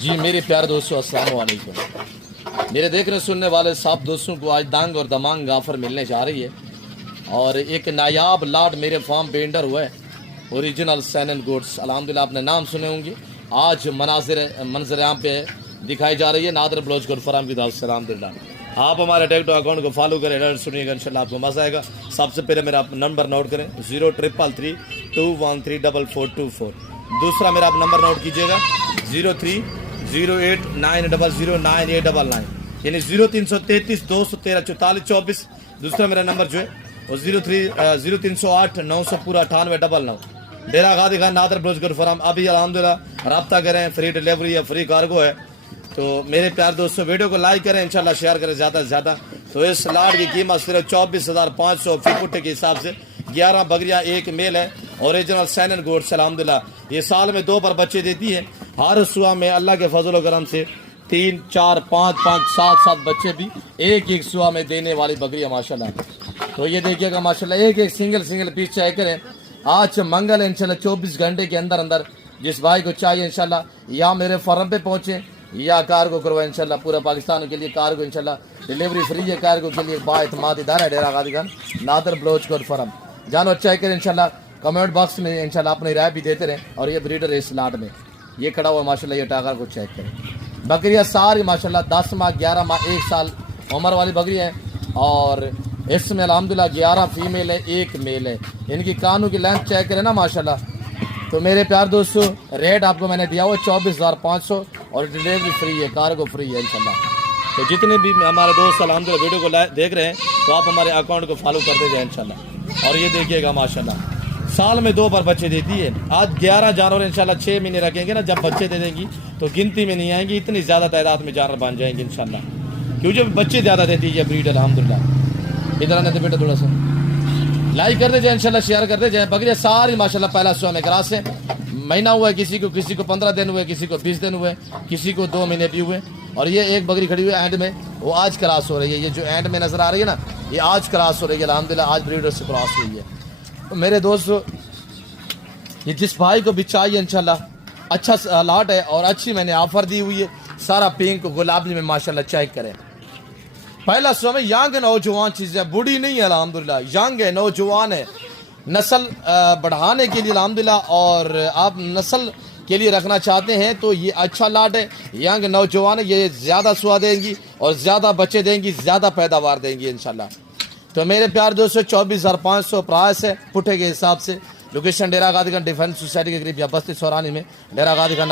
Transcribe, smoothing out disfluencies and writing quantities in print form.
जी मेरे प्यारे दोस्तों, अस्सलाम वालेकुम। मेरे देखने सुनने वाले सब दोस्तों को आज दांग और दमांग ऑफर मिलने जा रही है और एक नायाब लाट मेरे फार्म पे एंटर हुआ है, ओरिजिनल सैनन गोड्स। अल्हम्दुलिल्लाह आपने नाम सुने होंगे। आज मंजर यहाँ पे दिखाई जा रही है नादर ब्लोच गोड फराम की दावत से। अल्हम्दुलिल्लाह आप हमारे टेक्टो अकाउंट को फॉलो करें, एडर सुनिएगा, इंशाल्लाह आपको मजा आएगा। सबसे पहले मेरा नंबर नोट करें 0333213424। दूसरा मेरा आप नंबर नोट कीजिएगा 030890099899, यानी 0333 213 44 24। दूसरा मेरा नंबर जो है वो 0308 900 पूरा 9899। डेरा गादी खान नादर ब्रोजगर फॉरम। अभी अल्हम्दुलिल्लाह रब्ता करें, फ्री डिलीवरी या फ्री कार्गो है। तो मेरे प्यार दोस्तों वीडियो को लाइक करें, इंशाल्लाह शेयर करें ज़्यादा से ज़्यादा। तो इस लाट की कीमत सिर्फ 24,500 फी फुट के हिसाब से। 11 बकरियाँ, एक मेल है, ओरिजिनल सैनन गोड्स। अल्हम्दुलिल्लाह ये साल में 2 बार बच्चे देती है। हर सुबह में अल्लाह के फजल करम से 3 4 5 5 7 बच्चे भी एक सुबह में देने वाली बकरियाँ माशाल्लाह। तो ये देखिएगा माशाल्लाह, एक सिंगल पीस चेक करें। आज मंगल है, इंशाल्लाह 24 घंटे के अंदर जिस भाई को चाहिए इंशाल्लाह या मेरे फार्म पे पहुँचे या कार्गो करवाए। इंशाल्लाह पूरा पाकिस्तान के लिए कार्गो इंशाल्लाह डिलीवरी फ्री है। कार्गो के लिए बाएतमाद इदारा है डेरा गादी खान नादर ब्लोच गोड फॉरम। जानो चेक करें इंशाल्लाह। कमेंट बॉक्स में इंशाल्लाह अपनी राय भी देते रहें। और ये ब्रीडर है इस लाट में, ये खड़ा हुआ माशाल्लाह, ये टागर को चेक करें। बकरियाँ सारी माशाल्लाह 10 माह 11 माह 1 साल उम्र वाली बकरियाँ हैं। और इसमें अल्हम्दुलिल्लाह 11 फीमेल है, 1 मेल है। इनकी कानों की लेंथ चेक करें ना माशाल्लाह। तो मेरे प्यार दोस्तों रेट आपको मैंने दिया हुआ 24,500 और डिलीवरी फ्री है, कार्गो फ्री है इंशाल्लाह। तो जितने भी हमारे दोस्त अल्हम्दुलिल्लाह वीडियो को देख रहे हैं तो आप हमारे अकाउंट को फॉलो करते जाए इंशाल्लाह। और ये देखिएगा माशाल्लाह साल में 2 बार बच्चे देती है। आज 11 जानवर इंशाल्लाह 6 महीने रखेंगे ना, जब बच्चे दे देंगी तो गिनती में नहीं आएंगी, इतनी ज़्यादा तादाद में जानवर बन जाएंगे इंशाल्लाह, क्योंकि जब बच्चे ज़्यादा देती है ब्रीड अल्हम्दुलिल्लाह। इधर आने तो बेटा थोड़ा सा लाइक कर दे जाए इंशाल्लाह, शेयर कर दे जाए। बकरियाँ सारी माशाल्लाह पहला सुबह में क्रास है। महीना हुआ है किसी को 15 दिन हुए, किसी को 20 दिन हुए, किसी को 2 महीने भी हुए। और ये एक बकरी खड़ी हुई है एंड में, वो आज क्रॉस हो रही है। ये जो एंड में नजर आ रही है ना, ये आज क्रॉस हो रही है अल्हम्दुलिल्लाह, आज ब्रीडर से क्रॉस हुई है। तो मेरे दोस्तों ये जिस भाई को भी चाहिए इंशाल्लाह अच्छा लाट है और अच्छी मैंने ऑफर दी हुई है। सारा पिंक गुलाबी में माशाल्लाह चेक करें। पहला समय यंग नौजवान चीज़ है, बूढ़ी नहीं है अल्हम्दुलिल्लाह, यंग है, नौजवान है। नस्ल बढ़ाने के लिए अल्हम्दुलिल्लाह और आप नस्ल के लिए रखना चाहते हैं तो ये अच्छा लाट है, यंग नौजवान है। ये ज़्यादा सुआ देंगी और ज़्यादा बच्चे देंगी, ज़्यादा पैदावार देंगी इंशाल्लाह। तो मेरे प्यार दोस्तों 24,500 प्राइस है पुठे के हिसाब से। लोकेशन डेरा गादी खान डिफेंस सोसाइटी के करीब या बस्ती सौरानी में डेरा गादी खान।